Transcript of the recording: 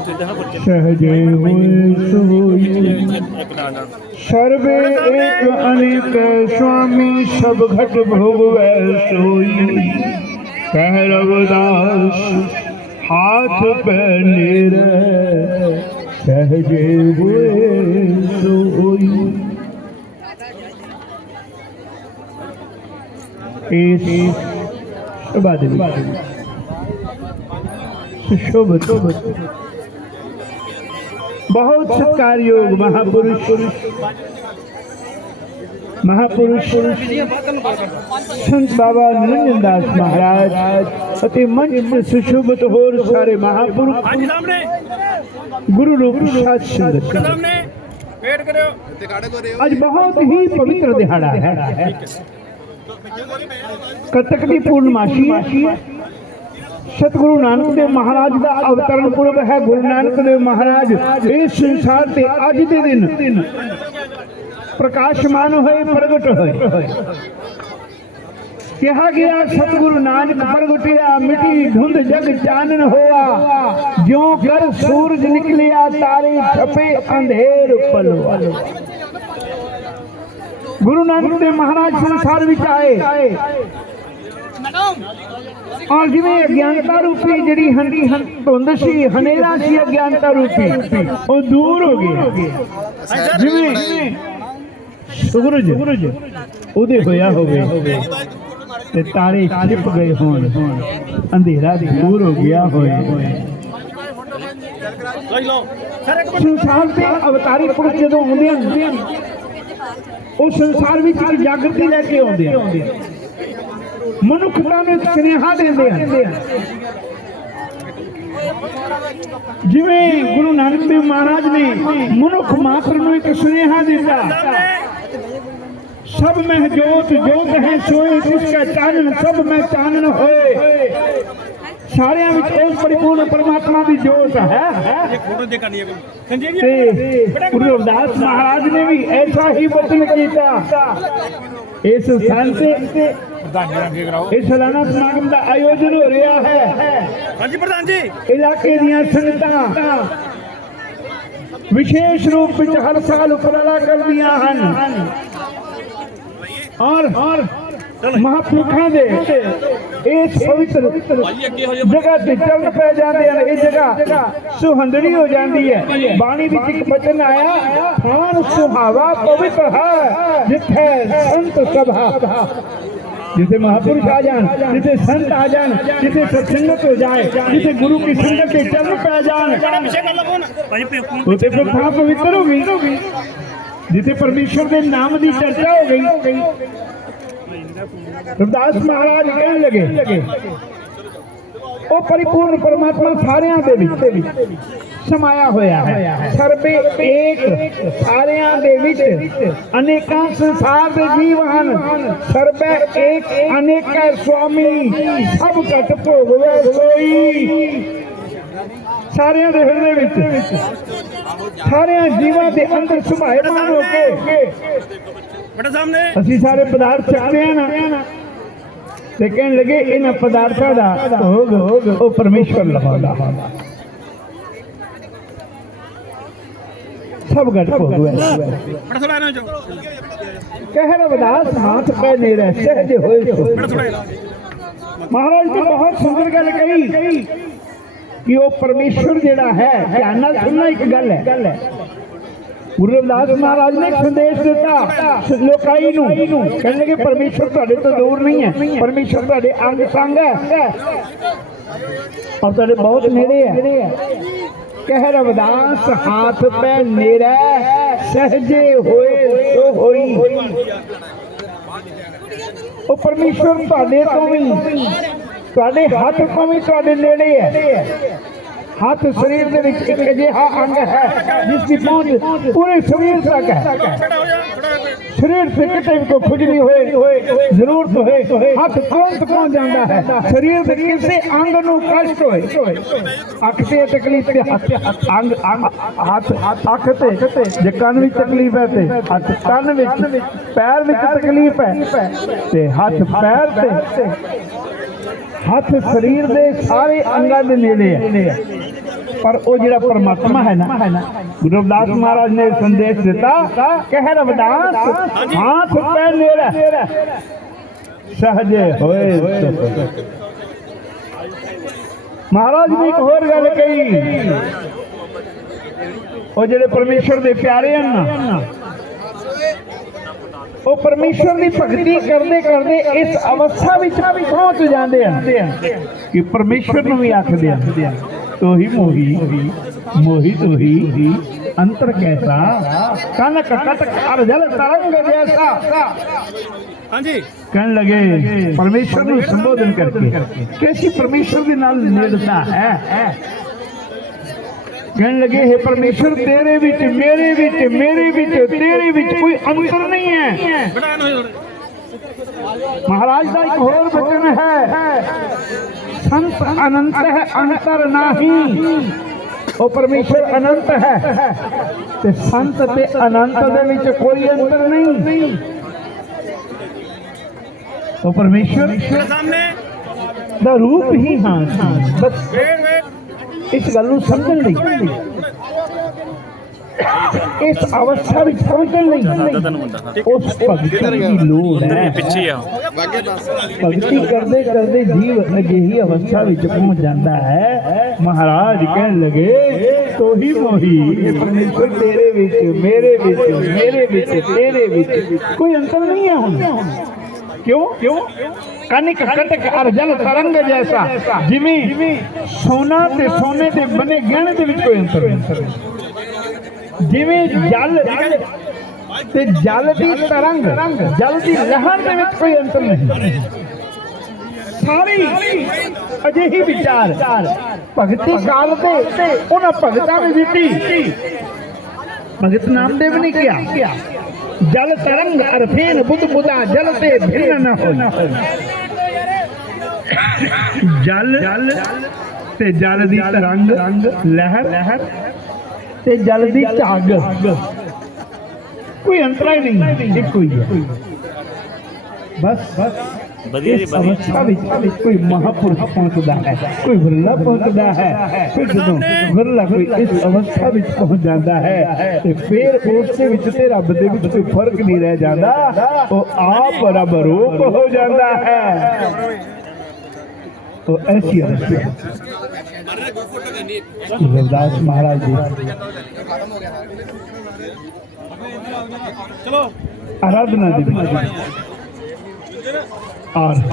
ਸਹਜੇ ਹੋਏ ਸੋਈ ਸਰਵੇ ਇੱਕ ਅਨੇਕ ਸੁਆਮੀ ਸਭ ਘਟ ਭੋਗਵੈ ਸੋਈ ਕਹਿ ਰਵਦਾਸ ਹਾਥ ਪੈ ਨੀਰ ਸਹਜੇ ਹੋਏ ਸੋਈ ਇਸ ਸਭਾ ਦੇ ਵਿੱਚ ਸੁਸ਼ੋਭਿਤ ਬਹੁਤ ਸਤਕਾਰਯੋਗ ਮਹਾਪੁਰਸ਼ ਮਹਾਪੁਰਸ਼ ਸੰਤ ਬਾਬਾ ਨਿਰੰਜਨ ਦਾਸ ਮਹਾਰਾਜ ਅਤੇ ਮੰਚ ਤੇ ਸੁਸ਼ੋਭਿਤ ਹੋਰ ਸਾਰੇ ਮਹਾਪੁਰਖ ਹਾਂਜੀ ਸਾਹਮਣੇ ਗੁਰੂ ਰੂਪ ਸਾਧ ਸੰਗਤ ਸਾਹਮਣੇ ਵੇਟ ਸਤਿਗੁਰੂ ਨਾਨਕ ਦੇਵ ਮਹਾਰਾਜ ਦਾ ਅਵਤਰਨ ਪੁਰਬ ਹੈ। ਗੁਰੂ ਨਾਨਕ ਦੇਵ ਮਹਾਰਾਜ ਇਸ ਸੰਸਾਰ ਤੇ ਅੱਜ ਦੇ ਦਿਨ ਪ੍ਰਕਾਸ਼ਮਾਨ ਹੋਏ, ਪ੍ਰਗਟ ਹੋਏ। ਕਿਹਾ ਗਿਆ, ਸਤਿਗੁਰੂ ਨਾਨਕ ਪ੍ਰਗਟਿਆ, ਮਿਟੀ ਧੁੰਦ ਜਗ ਚਾਨਣ ਹੋਆ। ਜਿਉ ਕਰ ਸੂਰਜ ਨਿਕਲਿਆ, ਤਾਰੇ ਛਪੇ, ਅੰਧੇਰ ਪਲਵਾ। ਗੁਰੂ ਨਾਨਕ ਦੇਵ ਮਹਾਰਾਜ ਸੰਸਾਰ ਵਿੱਚ ਆਏ। ਔਰ ਜਿਵੇਂ ਅਗਿਆਨਤਾ ਰੂਪੀ ਜਿਹੜੀ ਹੰਦੀ ਧੁੰਦ ਸੀ, ਹਨੇਰਾ ਸੀ, ਅਗਿਆਨਤਾ ਰੂਪੀ। ਉਹ ਦੂਰ ਹੋ ਗਿਆ ਜਿਵੇਂ ਸੂਰਜ ਉਹਦੇ ਹੋਇਆ ਹੋਵੇ ਤੇ ਤਾਰੇ ਛਿਪ ਗਏ ਹੋਣ, ਅੰਧੇਰਾ ਦੂਰ ਹੋ ਗਿਆ ਹੋਏ ਸੰਸਾਰ ਤੇ ਅਵਤਾਰੀ ਪੁਰਖ ਜਦੋਂ ਆਉਂਦੇ ਹਨ, ਉਹ ਸੰਸਾਰ ਵਿੱਚ ਇੱਕ ਜਾਗਰਤੀ ਲੈ ਕੇ ਆਉਂਦੇ ਹਨ। ਮਨੁੱਖਤਾ ਨੂੰ ਸੁਨੇਹਾ ਦਿੰਦੇ ਹਨ ਜਿਵੇਂ ਗੁਰੂ ਨਾਨਕ ਦੇਵ ਮਹਾਰਾਜ ਨੇ ਮਨੁੱਖ ਮਾਤਰ ਨੂੰ ਇੱਕ ਸੁਨੇਹਾ ਦਿੱਤਾ। ਸਭ ਮਹਿ ਜੋਤ ਜੋਤ ਹੈ ਸੋਏ, ਜਿਸ ਕਾ ਚਾਨਣ, ਸਭ ਮੈਂ ਚਾਨਣ ਹੋਏ। ਸਾਰਿਆਂ ਵਿੱਚ ਉਸ ਪਰਿਪੂਰਨ ਪਰਮਾਤਮਾ ਦੀ ਜੋਤ ਹੈ। ਤੇ ਗੁਰੂ ਰਵਿਦਾਸ ਮਹਾਰਾਜ ਨੇ ਵੀ ਐਸਾ ਹੀ ਬਚਨ ਕੀਤਾ। ਇਸ ਸਥਾਨ ਇਸ ਸਾਲਾਨਾ ਸਮਾਗਮ ਦਾ ਆਯੋਜਨ ਹੋ ਰਿਹਾ ਹੈ। ਹਾਂਜੀ ਪ੍ਰਧਾਨ ਜੀ। ਇਲਾਕੇ ਦੀਆਂ ਸੰਗਤਾਂ ਵਿਸ਼ੇਸ਼ ਰੂਪ ਵਿੱਚ ਹਰ ਸਾਲ ਉਪਰਾਲਾ ਕਰਦੀਆਂ ਹਨ। ਔਰ ਮਹਾਪੁਰਖਾਂ ਦੇ ਇਸ ਪਵਿੱਤਰ ਜਗ੍ਹਾ ਤੇ ਚੱਲ ਪੈ ਜਾਂਦੇ ਹਨ। ਇਹ ਜਗ੍ਹਾ ਸੁਹੰਦਣੀ ਹੋ ਜਾਂਦੀ ਹੈ। ਬਾਣੀ ਵਿੱਚ ਇੱਕ ਬਚਨ ਆਇਆ ਥਾਨ ਸੁਹਾਵਾ ਪਵਿੱਤਰ ਹੈ ਜਿੱਥੇ ਸੰਤ ਸਭਾ ਜਿੱਥੇ ਮਹਾਪੁਰਸ਼ ਆ ਜਾਣ ਜਿੱਥੇ ਸੰਤ ਆ ਜਾਣ ਜਿੱਥੇ ਸਤਸੰਗਤ ਹੋ ਜਾਏ ਜਿੱਥੇ ਗੁਰੂ ਕੀ ਸੰਗਤ ਤੇ ਚੱਲ ਪੈ ਜਾਣ ਪਿੱਛੇ ਕਰ ਲਵੋ ਨਾ ਭਾਈ ਪਿਓ ਉਥੇ ਫਿਰ ਥਾਂ ਪਵਿੱਤਰ ਹੋ ਗਈ ਜਿੱਥੇ ਪਰਮੇਸ਼ਰ ਦੇ ਨਾਮ ਦੀ ਚਰਚਾ ਹੋ ਗਈ ਰਵਿਦਾਸ ਮਹਾਰਾਜ ਕਹਿਣ ਲੱਗੇ ਉਹ ਪਰਿਪੂਰਨ ਪਰਮਾਤਮਾ ਸਾਰਿਆਂ ਦੇ ਵਿੱਚ ਸਮਾਇਆ ਹੋਇਆ ਹੈ। ਸਰਬੇ ਏਕ ਸਾਰਿਆਂ ਦੇ ਵਿੱਚ ਅਨੇਕਾਂ ਸੰਸਾਰ ਦੇ ਜੀਵ ਹਨ। ਸਰਬੇ ਏਕ ਅਨੇਕਾ ਸੁਆਮੀ ਸਭ ਘਟ ਭੋਗਵੇ ਸੋਈ। ਸਾਰਿਆਂ ਦੇ ਹਿਰਦੇ ਵਿੱਚ ਸਾਰਿਆਂ ਜੀਵਾਂ ਦੇ ਅੰਦਰ ਸੁਭਾਏ ਮਾਨ ਹੋ ਕੇ। ਬੜਾ ਸਾਹਮਣੇ ਅਸੀਂ ਸਾਰੇ ਪਦਾਰਥ ਚੱਕਦੇ ਆ ਨਾ। ਤੇ ਕਹਿਣ ਲੱਗੇ ਇਹਨਾਂ ਪਦਾਰਥਾਂ ਦਾ ਭੋਗ ਉਹ ਪਰਮੇਸ਼ਵਰ ਲਗਾਉਂਦਾ ਹੈ ਸਭ ਘਟ ਭੋਗ ਹੈ ਬੜਾ ਥੋੜਾ ਇਹਨਾਂ ਚੋ ਕਹਿ ਰਵਦਾਸ ਹਾਥ ਪੈ ਨੇੜੇ ਸਹਜ ਹੋਏ ਸੋ ਬੜਾ ਥੋੜਾ ਮਹਾਰਾਜ ਨੇ ਬਹੁਤ ਸੁੰਦਰ ਗੱਲ ਕਹੀ ਕਿ ਉਹ ਪਰਮੇਸ਼ਵਰ ਜਿਹੜਾ ਹੈ ਧਿਆਨ ਨਾਲ ਸੁਣਨਾ ਇੱਕ ਗੱਲ ਹੈ ਗੁਰੂ ਰਵਿਦਾਸ ਮਹਾਰਾਜ ਨੇ ਸੰਦੇਸ਼ ਦਿੱਤਾ ਲੋਕਾਈ ਨੂੰ। ਕਹਿੰਦੇ ਕਿ ਪਰਮੇਸ਼ਵਰ ਤੁਹਾਡੇ ਤੋਂ ਦੂਰ ਨਹੀਂ ਹੈ। ਪਰਮੇਸ਼ਵਰ ਤੁਹਾਡੇ ਅੰਗ ਸੰਗ ਹੈ। ਔਰ ਤੁਹਾਡੇ ਬਹੁਤ ਨੇੜੇ ਹੈ। ਕਹਿ ਰਵਿਦਾਸ ਹਾਥ ਪੈ ਨੇੜੇ, ਸਹਜੇ ਹੋਏ ਸੋ ਹੋਈ। ਉਹ ਪਰਮੇਸ਼ਵਰ ਤੁਹਾਡੇ ਤੋਂ ਵੀ, ਤੁਹਾਡੇ ਹੱਥ ਤੋਂ ਵੀ ਤੁਹਾਡੇ ਨੇੜੇ ਹੈ। ਹੱਥ ਸਰੀਰ ਦੇ ਵਿੱਚ ਇੱਕ ਅਜਿਹਾ ਅੰਗ ਹੈ, ਜਿਸ ਦੀ ਪਹੁੰਚ ਪੂਰੇ ਸਰੀਰ ਤੱਕ ਹੈ। ਸਰੀਰ ਤੇ ਕਿਤੇ ਵੀ ਕੋਈ ਖੁਜਲੀ ਹੋਏ, ਜ਼ਰੂਰਤ ਹੋਏ, ਹੱਥ ਤੁਰੰਤ ਪਹੁੰਚ ਜਾਂਦਾ ਹੈ? ਸਰੀਰ ਦੇ ਕਿਸੇ ਅੰਗ ਨੂੰ ਕਸ਼ਟ ਹੋਏ। ਅੱਖ ਤੇ ਤਕਲੀਫ ਤੇ ਹੱਥ, ਅੰਗ ਅੰਗ, ਹੱਥ, ਅੱਖ ਤੇ, ਜੇ ਕੰਨ ਵਿੱਚ ਤਕਲੀਫ ਹੈ ਤੇ ਹੱਥ ਕੰਨ ਵਿੱਚ, ਪੈਰ ਵਿੱਚ ਤਕਲੀਫ ਹੈ ਤੇ ਹੱਥ ਪੈਰ ਤੇ ਹੱਥ ਸਰੀਰ ਦੇ ਸਾਰੇ ਅੰਗਾਂ ਦੇ ਨੇੜੇ ਹੈ ਪਰ ਉਹ ਜਿਹੜਾ ਪਰਮਾਤਮਾ ਹੈ ਨਾ, ਗੁਰੂ ਰਵਿਦਾਸ ਮਹਾਰਾਜ ਨੇ ਸੰਦੇਸ਼ ਦਿੱਤਾ ਕਹਿ ਰਵਿਦਾਸ, ਹਾਥ ਪੈ ਨੇਰਾ ਸਹਜੇ ਹੋਏ। ਮਹਾਰਾਜ ਨੇ ਇੱਕ ਹੋਰ ਗੱਲ ਕਹੀ। ਉਹ ਜਿਹੜੇ ਪਰਮੇਸ਼ਰ ਦੇ ਪਿਆਰੇ ਹਨ ਨਾ ਉਹ ਪਰਮੇਸ਼ਰ ਦੀ ਭਗਤੀ ਕਰਦੇ ਕਰਦੇ ਇਸ ਅਵਸਥਾ ਵਿੱਚ ਪਹੁੰਚ ਜਾਂਦੇ ਹਨ। ਕਿ ਪਰਮੇਸ਼ਰ ਨੂੰ ਵੀ ਆਖਦੇ ਹਨ ਤੋਹੀ ਮੋਹੀ ਮੋਹੀ ਤੋਹੀ ਅੰਤਰ ਕੈਸਾ ਕਨਕ ਕਟਕ ਅਰ ਜਲ ਤਰੰਗ ਜੈਸਾ। जी ਕਹਿਣ ਲਗੇ ਪਰਮੇਸ਼ਰ ਨੂੰ ਸੰਬੋਧਨ ਕਰਕੇ ਕਿ ਅਸੀਂ ਪਰਮੇਸ਼ਰ ਦੇ ਨਾਲ ਨੇੜਤਾ ਹੈ। ਕਹਿਣ ਲੱਗੇ हे ਪਰਮੇਸ਼ਰ ਤੇਰੇ ਵਿੱਚ ਮੇਰੇ ਵਿੱਚ ਮੇਰੇ ਵਿੱਚ ਤੇਰੇ ਵਿੱਚ ਕੋਈ ਅੰਤਰ ਨਹੀਂ ਹੈ। ਮਹਾਰਾਜ ਦਾ ਇੱਕ ਹੋਰ ਬਚਨ ਹੈ ਸੰਤ ਅਨੰਤ ਹੈ ਅੰਤਰ ਨਹੀਂ। ਉਹ ਪਰਮੇਸ਼ਰ ਅਨੰਤ ਹੈ। ਤੇ ਸੰਤ ਤੇ ਅਨੰਤ ਦੇ ਵਿੱਚ ਕੋਈ ਅੰਤਰ ਨਹੀਂ। ਉਹ ਪਰਮੇਸ਼ਰ ਸਾਹਮਣੇ ਦਾ ਰੂਪ ਹੀ ਹਾਂ। ਬਸ। ਇਸ ਗੱਲ ਨੂੰ ਸਮਝਣ ਲਈ। ਇਸ ਅਵਸਥਾ ਵਿੱਚ ਪਹੁੰਚਣ ਲਈ ਉਸ ਭਗਤੀ ਦੀ ਲੋੜ ਹੈ। ਪਿੱਛੇ ਆ। ਭਗਤੀ ਕਰਦੇ ਕਰਦੇ ਜੀਵ ਅਜਿਹੀ ਅਵਸਥਾ ਵਿੱਚ ਪਹੁੰਚ ਜਾਂਦਾ ਹੈ। ਮਹਾਰਾਜ ਕਹਿਣ ਲਗੇ ਤੋਹੀ ਮੋਹੀ ਪਰਮੇਸ਼ਰ ਤੇਰੇ ਵਿੱਚ ਮੇਰੇ ਵਿੱਚ ਮੇਰੇ ਵਿੱਚ ਤੇਰੇ ਵਿੱਚ ਕੋਈ ਅੰਤਰ ਨਹੀਂ ਹੈ ਹੁਣ। ਕਿਉਂ ਕਿਉਂ? ਕਨਿਕ ਕਟਕ ਅਰ ਜਲ ਤਰੰਗ ਜੈਸਾ ਜਿਵੇਂ ਸੋਨਾ ਤੇ ਸੋਨੇ ਦੇ ਬਨੇ ਗਹਿਣੇ ਦੇ ਵਿੱਚ ਕੋਈ ਅੰਤਰ ਨਹੀਂ ਜਿਵੇਂ ਜਲ ਤੇ ਜਲ ਦੀ ਤਰੰਗ ਜਲ ਦੀ ਲਹਿਰ ਦੇ ਵਿੱਚ ਕੋਈ ਅੰਤਰ ਨਹੀਂ ਸਾਰੀ ਅਜਿਹੀ ਵਿਚਾਰ ਭਗਤੀ ਕਾਲ ਤੇ ਉਹਨਾਂ ਭਗਤਾਂ ਨੇ ਦਿੱਤੀ ਭਗਤ ਨਾਮਦੇਵ ਨੇ ਕਿਹਾ ਜਲ ਤਰੰਗ ਅਰਫੇਨ ਬੁੱਧ ਬੁਦਾ ਜਲ ਤੇ ਭਿੰਨ ਨਾ ਹੋਈ ਜਲ ਜਲ ਤੇ ਜਲ ਦੀ ਤਰੰਗ ਲਹਿਰ ਲਹਿਰ ਤੇ ਜਲ ਦੀ ਝੱਗ ਕੋਈ ਅੰਤਰਾ ਹੀ ਨਹੀਂ ਇੱਕੋ ਹੀ ਹੈ ਬਸ ਬਸ ਵਧੀਆ ਜੀ, ਇਸ ਵਧੀਆ। ਅਵਸਥਾ ਵਿੱਚ ਕੋਈ ਮਹਾਪੁਰਖ ਪਹੁੰਚਦਾ ਹੈ ਕੋਈ ਵਿਰਲਾ ਪਹੁੰਚਦਾ ਹੈ ਫਿਰ ਜਦੋਂ ਵਿਰਲਾ ਕੋਈ ਇਸ ਅਵਸਥਾ ਵਿੱਚ ਪਹੁੰਚ ਜਾਂਦਾ ਹੈ ਤੇ ਫਿਰ ਉਸ ਦੇ ਵਿੱਚ ਤੇ ਰੱਬ ਦੇ ਵਿੱਚ ਕੋਈ ਫ਼ਰਕ ਨਹੀਂ ਰਹਿ ਜਾਂਦਾ ਉਹ ਆਪ ਰੱਬ ਰੂਪ ਹੋ ਜਾਂਦਾ ਹੈ એકસો એસી વર્ષે રવિદાસ મહારાજ આરાધના દેવી और